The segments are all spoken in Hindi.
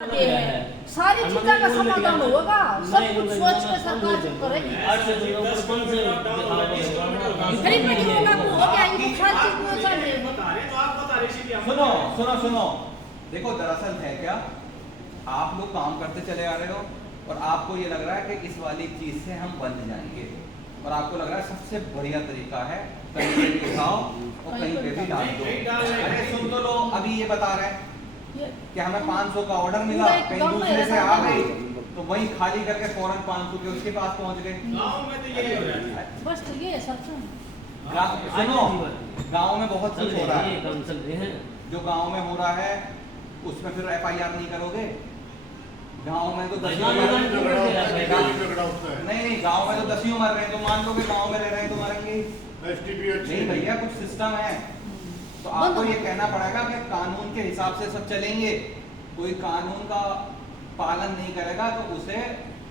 सारी चीजों का समाधान होगा, सब कुछ सोच के सरकार चुप करेगी। गरीब नहीं होगा तो हो गया, इनको हर चीज में चाहिए। सुनो सुनो सुनो, देखो दरअसल है क्या, आप लोग काम करते चले आ रहे हो और आपको ये लग रहा है कि इस वाली चीज से हम बंध जाएंगे और आपको लग रहा है सबसे बढ़िया तरीका है कहीं पे भी उठाओ और कहीं पे भी डाल दो। अरे सुन तो लो, अभी ये बता रहे हैं कि हमें 500 का ऑर्डर मिला, कहीं दूसरे से आ गई तो वही खाली करके फौरन 500 के उसके पास पहुंच गए। गांव में तो यही हो रहा है, बस तो ये सब सुनो, गांव में बहुत कुछ हो रहा है, जो गांव में हो रहा है उसमें फिर FIR नहीं करोगे? गांव में तो दसियों नहीं, गांव में तो दसियों मर रहे हैं, तो मान लो कि गांव में रह रहे हैं तो मरेंगे नहीं भैया, कुछ सिस्टम है। तो आपको ये कहना पड़ेगा कि कानून के हिसाब से सब चलेंगे, कोई कानून का पालन नहीं करेगा तो उसे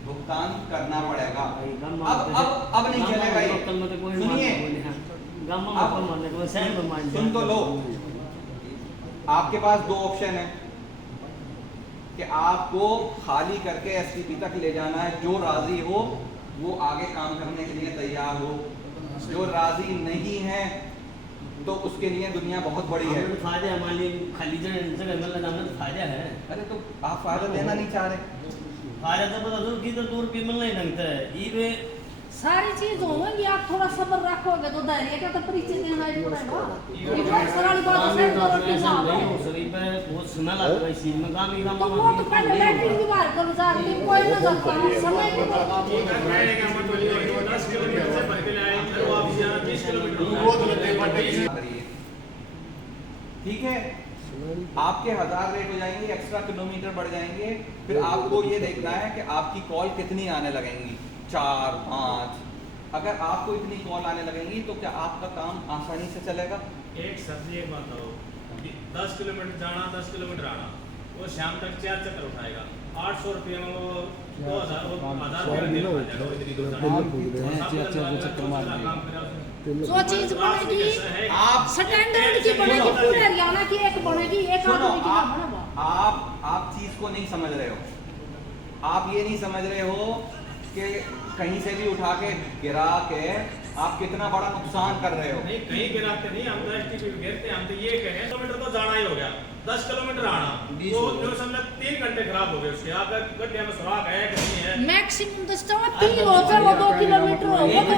भुगतान करना पड़ेगा। अब नहीं चलेगा ये, सुनिए, सुन तो लो, आपके पास दो ऑप्शन है कि आपको खाली करके STP तक ले जाना है, जो राजी हो वो आगे काम करने के लिए तैयार हो, जो राजी नहीं है तो उसके लिए दुनिया बहुत बड़ी है। फायदा है, मान लीजिए खाली जगह में लगाना तो फायदा है। अरे तो आप फायदा देना नहीं चाह रहे, फायदा तो बता दो कि तो दूर पे मिलना ही ढंगता है ये सारी चीज होंगी। आप थोड़ा सब्र रखोगे तो धैर्य का तो परिचय देना ही पड़ेगा। ये बहुत सरल बात है, तो रोटी साहब नहीं सही पे बहुत सुना लगा इस चीज में काम ही काम तो वो तो पहले बैटरी की बात करो, जानते हैं कोई ना करता है समय की बात। 10 किलोमीटर से भर के लाए फिर वापस जाना 20 किलोमीटर, ठीक है? आपके 1000 रेट हो जाएंगे, एक्स्ट्रा किलोमीटर बढ़ जाएंगे, फिर आपको ये देखना है कि आपकी कॉल कितनी आने लगेंगी, 4 5। अगर आपको इतनी कॉल आने लगेंगी तो क्या आपका काम आसानी से चलेगा? एक सब्जी एक बात हो, 10 किलोमीटर जाना 10 किलोमीटर आना, वो शाम तक 4 चक्कर उठाएगा, 800 रुपये में वो 2000 जो चीज बनेगी आप स्टैंडर्ड की बनेगी, पूरे हरियाणा की एक बनेगी, एक आदमी की ना बनेगा। आप चीज को नहीं समझ रहे हो, आप ये नहीं समझ रहे हो कि कहीं से भी उठा के गिरा के आप कितना बड़ा नुकसान कर रहे हो। नहीं कहीं गिराते नहीं, हम तो STP गिरते, हम तो ये कह रहे हैं किलोमीटर तो जाना ही हो गया, 10 किलोमीटर आना तो जो समझ 3 घंटे खराब हो गए उसके। अगर गड्ढे में सुराख है कि नहीं है, मैक्सिमम 3 होता है, वो 2 किलोमीटर हो वो तो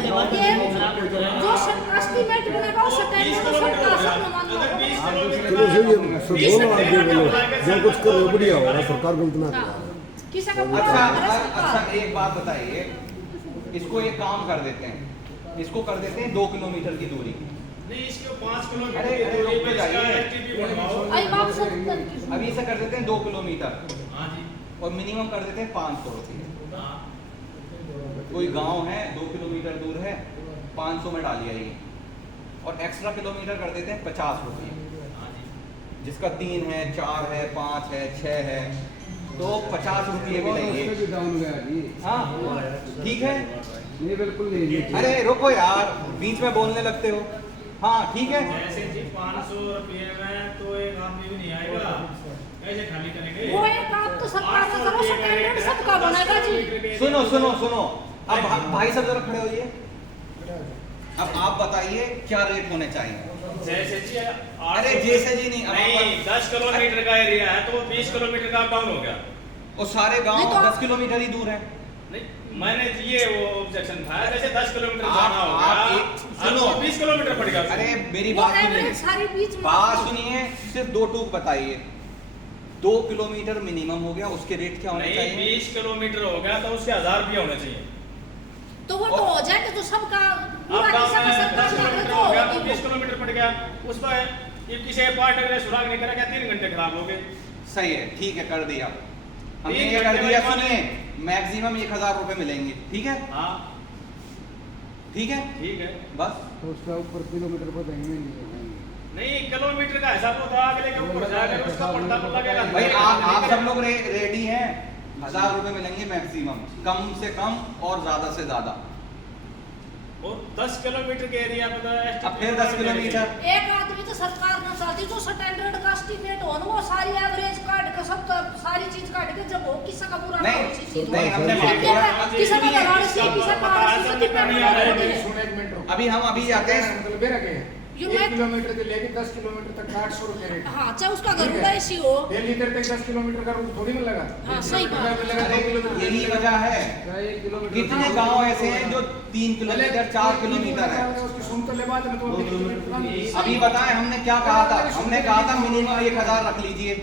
जो एस्टीमेट बनेगा वो स्टैंडर्ड सरकार सब मान लो। अगर 20 चलो सही है, सब दोनों आगे बोलो, जो कुछ कर रहे बढ़िया हो रहा, सरकार गलत ना करे। किसी का पूरा अच्छा एक बात बताइए, इसको एक काम कर देते हैं, इसको कर देते हैं 2 किलोमीटर की दूरी। नहीं इसको 5 किलोमीटर अरे की दूरी पे जाइए, STP बनवाओ। आई बात सब अभी इसे कर देते हैं 2 किलोमीटर हाँ जी, और मिनिमम कर देते हैं 500 रुपये। हाँ कोई गांव है 2 किलोमीटर दूर है, 500 में डालिए ये, और एक्स्ट्रा किलोमीटर कर देते हैं 50 रुपये, हाँ जी, जिसका 3 है 4 है 5 है 6 है तो 50 रुपये मिलेंगे। हाँ ठीक है, नहीं बिल्कुल नहीं। अरे रुको यार, बीच में बोलने लगते हो। हाँ ठीक है, ऐसे जी 500 रुपये में तो एक आदमी भी नहीं आएगा, कैसे खाली करेंगे? वो एक आप तो सरकार का करो, स्टैंडर्ड सबका बनेगा जी। सुनो सुनो सुनो, अब भाई सब जरा खड़े होइए, अब आप बताइए क्या रेट होने चाहिए? जैसे जी अरे जैसे जी नहीं, नहीं 10 किलोमीटर का एरिया है तो 20 किलोमीटर का डाउन हो गया, और सारे गांव नहीं तो 10 किलोमीटर ही दूर है। नहीं मैंने ये वो ऑब्जेक्शन था, जैसे 10 किलोमीटर आप- जाना आप होगा एक- सुनो 20 किलोमीटर पड़ेगा। अरे मेरी वो बात एवरेज सुनिए, सारी बीच में बात सुनिए, सिर्फ 2 टूक बताइए। 2 किलोमीटर मिनिमम हो गया, उसके रेट क्या होने नहीं चाहिए? 20 किलोमीटर हो गया तो उसके 1000 रुपये होने चाहिए। तो वो तो हो जाएगा, तो सबका अब पूरा गाँव किसी में का 10 सरकार किलोमीटर का हो गया तो तो 20 किलोमीटर पड़ गया, उस पर ये किसी पार्ट अगर सुराग नहीं करेगा 3 घंटे खराब हो गए। सही है, ठीक है, कर दिया हमने, ठीक ये है, कर दिया। मैंने- सुनिए, मैक्सिमम 1000 रुपए मिलेंगे, ठीक है? हाँ ठीक है, ठीक है, बस। तो उसका ऊपर किलोमीटर पर देंगे नहीं किलोमीटर का हिसाब होता है, अगले के ऊपर जाकर उसका पड़ता लगेगा। भाई आप सब लोग रेडी हैं? 1000 रुपए मिलेंगे मैक्सिमम, कम से कम और ज्यादा से ज्यादा। और 10 किलोमीटर के एरिया में तो अब फिर 10 किलोमीटर एक आदमी तो सरकार ना चाहती जो स्टैंडर्ड का एस्टीमेट हो ना वो सारी एवरेज काट के सब सारी चीज काट के जब हो किसी का पूरा नहीं हमने बात किया किसी का वाराणसी किसी का वाराणसी अभी हम अभी आते हैं मतलब बेरा के You 1 might- किलोमीटर से लेके 10 किलोमीटर तक 800 रुपए रेट हाँ चाहे उसका घर का ऐसी हो दिल्ली तक 10 किलोमीटर का रूट थोड़ी में लगा हाँ, सही बात। लगा 2 किलोमीटर यही वजह है 1 किलोमीटर कितने गांव ऐसे हैं जो 3 किलोमीटर 4 किलोमीटर है उसकी सुन तो ले बात में तो 2 किलोमीटर अभी बताएं हमने क्या कहा था हमने कहा था मिनिमम 1000 रख लीजिए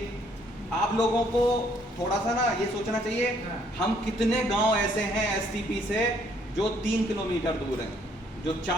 आप लोगों को थोड़ा सा ना ये सोचना चाहिए हम कितने गांव ऐसे हैं एसटीपी से जो 3 किलोमीटर दूर हैं जो 4